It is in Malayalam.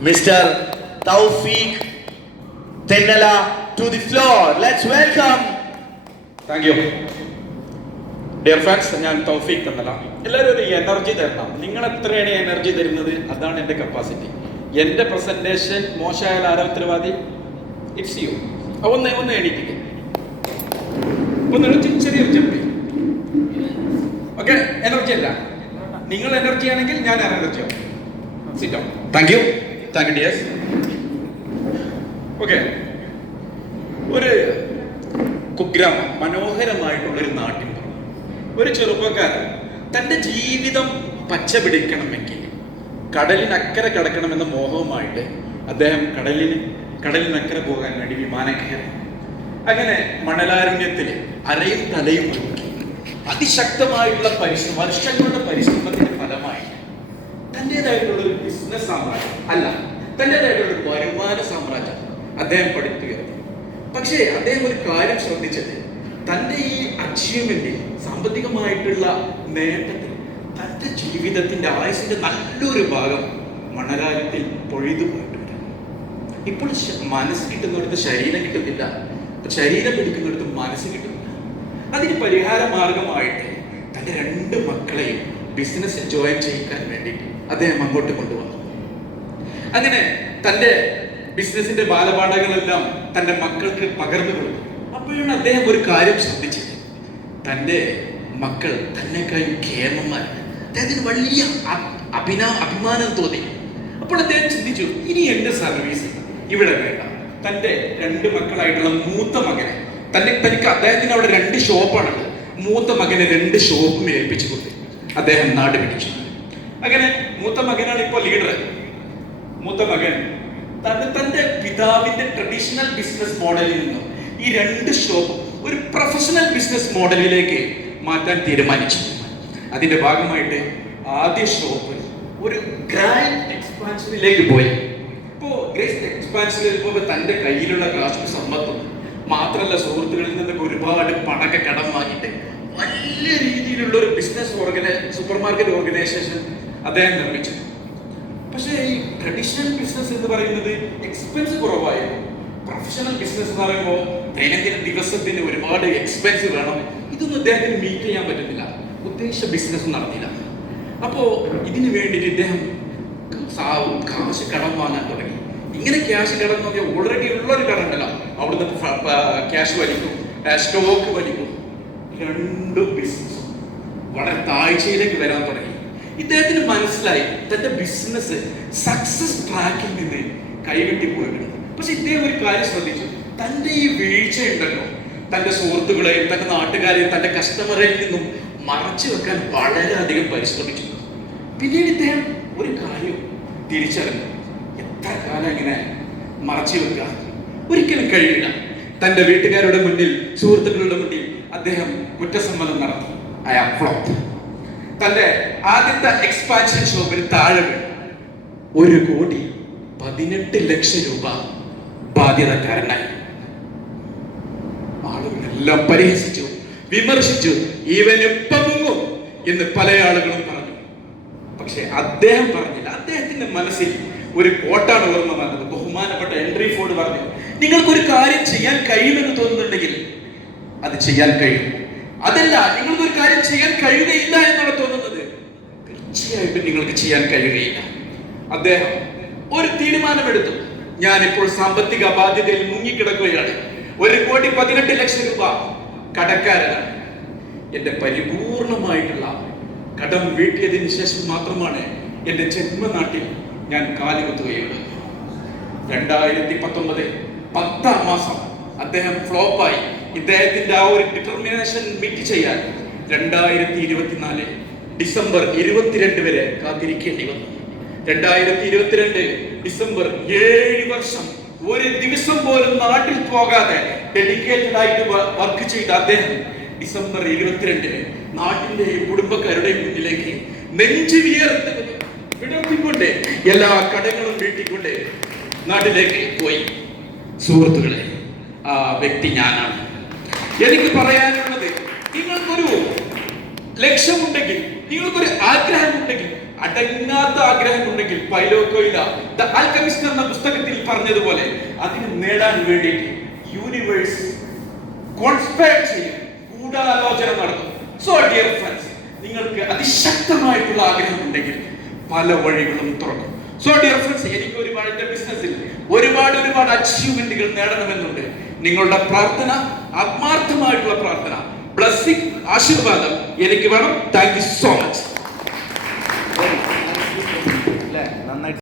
Mr. Tawfiq Tennala to the floor. Let's welcome. Thank you. Dear friends, ഞാൻ തൗഫീഖ് തന്നല. എല്ലാവരും ഒരു എനർജി തരണം. നിങ്ങൾ എത്രയാണ് എനർജി തരുന്നത്, അതാണ് എൻ്റെ കപ്പാസിറ്റി. എൻ്റെ പ്രസൻറ്റേഷൻ മോശമായാൽ ആരോ ഉത്തരവാദി? It's you. ഒന്ന് എണീറ്റിക്ക്, ചെറിയൊരു ജമ്പി. ഓക്കെ, എനർജി അല്ല, നിങ്ങൾ എനർജി ആണെങ്കിൽ ഞാൻ എനർജി ആവും. Sit down. Thank you dears. Okay, ഒരു കുഗ്രാമം, മനോഹരമായിട്ടുള്ളൊരു നാട്ടിൻ ഒരു ചെറുപ്പക്കാരൻ തൻ്റെ ജീവിതം പച്ച പിടിക്കണമെങ്കിൽ കടലിനക്കരെ കടക്കണമെന്ന മോഹവുമായിട്ട് അദ്ദേഹം കടലിനക്കരെ പോകാൻ വേണ്ടി വിമാനം കയറി. അങ്ങനെ മണലാരണ്യത്തിൽ അരയും തലയും മുറുക്കി അതിശക്തമായിട്ടുള്ള വർഷങ്ങളുടെ പരിശ്രമത്തിന്റെ ഫലമായി തൻ്റെതായിട്ടുള്ളൊരു ബിസിനസ് സാമ്രാജ്യം അല്ല, തൻ്റെതായിട്ടുള്ളൊരു വരുമാന സാമ്രാജ്യം അദ്ദേഹം പടുത്തുയർത്തി. പക്ഷേ അദ്ദേഹം ഒരു കാര്യം ശ്രദ്ധിച്ചത്, തൻ്റെ ഈ അച്ചീവ്മെന്റിൽ, സാമ്പത്തികമായിട്ടുള്ള നേട്ടത്തിൽ തൻ്റെ ജീവിതത്തിന്റെ ആയുസിന്റെ നല്ലൊരു ഭാഗം മണലാരത്തിൽ പൊഴുതു പോയിട്ടുണ്ട്. ഇപ്പോൾ മനസ്സ് കിട്ടുന്നിടത്ത് ശരീരം കിട്ടുന്നില്ല, ശരീരം പിടിക്കുന്നിടത്ത് മനസ്സ് കിട്ടുന്നില്ല. അതിന് പരിഹാര മാർഗമായിട്ട് തൻ്റെ 2 മക്കളെയും ബിസിനസ്സിൽ ജോയിൻ ചെയ്യിക്കാൻ വേണ്ടിയിട്ട് അദ്ദേഹം അങ്ങോട്ട് കൊണ്ടുവന്നു. അങ്ങനെ തൻ്റെ ബിസിനസിന്റെ ബാലപാഠങ്ങളെല്ലാം തൻ്റെ മക്കൾക്ക് പകർന്നു കൊടുത്തു. അപ്പോഴാണ് അദ്ദേഹം ഒരു കാര്യം ശ്രദ്ധിച്ചത്, തൻ്റെ മക്കൾ തന്നെക്കാളും കേമന്മാരാണ്. അദ്ദേഹത്തിന് വലിയ അഭിമാനം തോന്നി. അപ്പോൾ അദ്ദേഹം ചിന്തിച്ചു, ഇനി എൻ്റെ സർവീസ് ഇവിടെ വേണ്ട. തൻ്റെ 2 മക്കളായിട്ടുള്ള മൂത്ത മകനെ, തനിക്ക് അദ്ദേഹത്തിന് അവിടെ 2 ഷോപ്പാണുള്ളത്. മൂത്ത മകനെ 2 ഷോപ്പും ഏൽപ്പിച്ചു കൊടുത്തു. അദ്ദേഹം നാട് പിടിച്ചു. അങ്ങനെ മൂത്ത മകനാണ് ഇപ്പോൾ ലീഡർ. മൂത്ത മകൻ തന്റെ പിതാവിന്റെ ട്രഡീഷണൽ ബിസിനസ് മോഡലിൽ നിന്നും ഈ 2 ഷോപ്പ് ഒരു പ്രൊഫഷണൽ ബിസിനസ് മോഡലിലേക്ക് മാറ്റാൻ തീരുമാനിച്ചു. അതിന്റെ ഭാഗമായിട്ട് ആദ്യ ഷോപ്പ് ഒരു ഗ്രാൻഡ് എക്സ്പാൻഷനിലേക്ക് പോയി. ഇപ്പോ ഗ്രേറ്റ് എക്സ്പാൻഷനിൽ പോകുമ്പോൾ തന്റെ കയ്യിലുള്ള കാശും സമ്പത്തും മാത്രമല്ല, സുഹൃത്തുക്കളിൽ നിന്നൊക്കെ ഒരുപാട് പണമൊക്കെ കടം വാങ്ങിയിട്ട് വലിയ രീതിയിലുള്ള ഒരു ബിസിനസ് സൂപ്പർ മാർക്കറ്റ് ഓർഗനൈസേഷൻ അദ്ദേഹം നിർമ്മിച്ചു. പക്ഷേ ഈ ട്രഡീഷണൽ ബിസിനസ് എന്ന് പറയുന്നത് എക്സ്പെൻസ് കുറവായിരുന്നു. പ്രൊഫഷണൽ ബിസിനസ് എന്ന് പറയുമ്പോൾ ദൈനംദിന ദിവസത്തിന് ഒരുപാട് എക്സ്പെൻസ് വേണം. ഇതൊന്നും അദ്ദേഹത്തിന് മീറ്റ് ചെയ്യാൻ പറ്റുന്നില്ല. ഉദ്ദേശിച്ച ബിസിനസ് നടന്നില്ല. അപ്പോൾ ഇതിന് വേണ്ടിയിട്ട് ഇദ്ദേഹം കാശ് കടം വാങ്ങാൻ തുടങ്ങി. ഇങ്ങനെ ക്യാഷ് കടം നോക്കിയാൽ ഓൾറെഡി ഉള്ളൊരു കടം ഉണ്ടല്ലോ, അവിടുന്ന് ക്യാഷ് വലിക്കും, സ്റ്റോക്ക് വലിക്കും. 2 ബിസിനസ്സും വളരെ താഴ്ചയിലേക്ക് വരാൻ തുടങ്ങി. ഇദ്ദേഹത്തിന് മനസ്സിലായി തന്റെ ബിസിനസ് സക്സസ് ട്രാക്കിൽ നിന്ന് കൈകെട്ടി പോയിട്ടുണ്ട്. പക്ഷെ ഇദ്ദേഹം ഒരു കാര്യം ശ്രദ്ധിച്ചു, തന്റെ ഈ വീഴ്ച ഉണ്ടല്ലോ, തന്റെ സുഹൃത്തുക്കളെയും തന്റെ നാട്ടുകാരെയും തന്റെ കസ്റ്റമറിൽ നിന്നും മറച്ചു വെക്കാൻ വളരെയധികം പരിശ്രമിച്ചു. പിന്നീട് ഇദ്ദേഹം ഒരു കാര്യം തിരിച്ചറിഞ്ഞു, എത്ര കാലം ഇങ്ങനെ മറച്ചു വെക്കുക, ഒരിക്കലും കഴിയില്ല. തന്റെ വീട്ടുകാരുടെ മുന്നിൽ, സുഹൃത്തുക്കളുടെ മുന്നിൽ അദ്ദേഹം കുറ്റസമ്മതം നടത്തി. I am flop. തന്റെ ആദ്യത്തെ എക്സ്പാൻഷൻ ഷോപ്പിന് താഴെ 1,18,00,000 രൂപ ബാധ്യതക്കാരനായി. ആളുകളെല്ലാം പരിഹസിച്ചു, വിമർശിച്ചു. ഇവൻ എപ്പം മുങ്ങും എന്ന് പല ആളുകളും പറഞ്ഞു. പക്ഷെ അദ്ദേഹം പറഞ്ഞില്ല. അദ്ദേഹത്തിന്റെ മനസ്സിൽ ഒരു കോട്ടാണ് ഓർമ്മ വന്നത്. ബഹുമാനപ്പെട്ട ഹെൻറി ഫോർഡ് പറഞ്ഞു, നിങ്ങൾക്കൊരു കാര്യം ചെയ്യാൻ കഴിയുമെന്ന് തോന്നുന്നുണ്ടെങ്കിൽ അത് ചെയ്യാൻ കഴിയും. അതല്ല, നിങ്ങൾക്കൊരു കാര്യം ചെയ്യാൻ കഴിയുകയില്ല എന്നാണ് തോന്നുന്നത്, തീർച്ചയായിട്ടും നിങ്ങൾക്ക് ചെയ്യാൻ കഴിയുകയില്ല. അദ്ദേഹം ഒരു തീരുമാനമെടുത്തു. ഞാനിപ്പോൾ സാമ്പത്തിക ബാധ്യതയിൽ മുങ്ങിക്കിടക്കുകയാണ്. 1,18,00,000 രൂപ കടക്കാരനാണ്. എന്റെ പരിപൂർണമായിട്ടുള്ള കടം വീട്ടിയതിന് ശേഷം മാത്രമാണ് എന്റെ ജന്മനാട്ടിൽ ഞാൻ കാലുകുത്തുകയുള്ളൂ. 2019 10ാം മാസം അദ്ദേഹം ഫ്ലോപ്പായി. ഇദ്ദേഹത്തിന്റെ ആ ഒരു ഡിറ്റർമിനേഷൻ മീറ്റ് ചെയ്യാൻ 2024 ഡിസംബർ 22 വരെ കാത്തിരിക്കേണ്ടി വന്നു. 2022 ഡിസംബർ 7 വർഷം ഒരു ദിവസം പോലും നാട്ടിൽ പോകാതെ ഡെഡിക്കേറ്റഡ് ആയിട്ട് വർക്ക് ചെയ്ത അദ്ദേഹം ഡിസംബർ 22 നാട്ടിന്റെയും കുടുംബക്കാരുടെയും മുന്നിലേക്ക് നെഞ്ചു വിയർത്തുകൊണ്ട് എല്ലാ കടങ്ങളും വീട്ടിക്കൊണ്ട് നാട്ടിലേക്ക് പോയി. സുഹൃത്തുക്കളെ, ആ വ്യക്തി ഞാനാണ്. എനിക്ക് പറയാനുള്ളത്, നിങ്ങൾക്കൊരു ലക്ഷ്യമുണ്ടെങ്കിൽ, നിങ്ങൾക്കൊരു ആഗ്രഹമുണ്ടെങ്കിൽ അടങ്ങാത്ത ആഗ്രഹമുണ്ടെങ്കിൽ പൈലോ കൊയ്ല ദ ആൽക്കെമിസ്റ്റ് എന്ന പുസ്തകത്തിൽ പറഞ്ഞതുപോലെ അതിന് നേടാൻ വേണ്ടിയിട്ട് യൂണിവേഴ്സ് കോൺസ്പയർ ചെയ്യും, ഗൂഢാലോചന നടത്തും. സോ ഡിയർ ഫ്രണ്ട്സ്, നിങ്ങൾക്ക് അതിശക്തമായിട്ടുള്ള ആഗ്രഹമുണ്ടെങ്കിൽ പല വഴികളും തുറക്കും. സോ ഡിയർ ഫ്രണ്ട്സ്, എനിക്ക് ഒരുപാട് എന്റെ ബിസിനസ്സിൽ ഒരുപാട് അച്ചീവ്മെന്റുകൾ നേടണമെന്നുണ്ട്. നിങ്ങളുടെ പ്രാർത്ഥന, ആത്മാർത്ഥമായിട്ടുള്ള പ്രാർത്ഥന, ബ്ലെസ്സിംഗ്, ആശീർവാദം എനിക്ക് വേണം. Thank you so much.